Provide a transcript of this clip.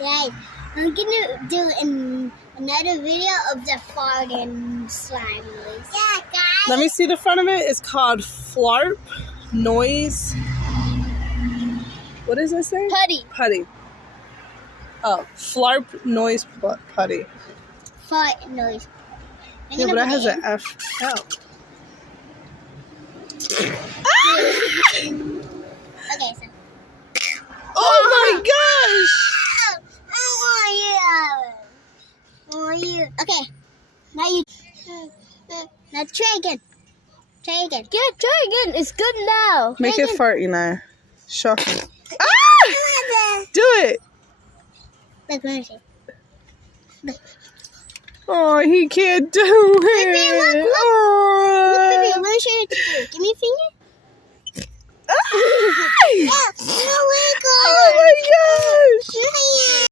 Guys, I'm gonna do another video of the fart and slime noise. Yeah, guys. Let me see the front of it. It's called Flarp Noise. What does it say? Putty. Putty. Oh, Flarp Noise Putty. Fart noise. Yeah, but that has an F out. Okay, so. Oh my gosh! I want you. Okay. Now you. Now try again. Try again. Yeah, try again. It's good now. Make it fart, Iniyah. Show. Ah! Do it. Look, let me see. Oh, he can't do it. Baby, look. Look, Oh. baby, let me show you what to do. Give me a finger. Ah! Yeah. No, wiggle. Oh my gosh!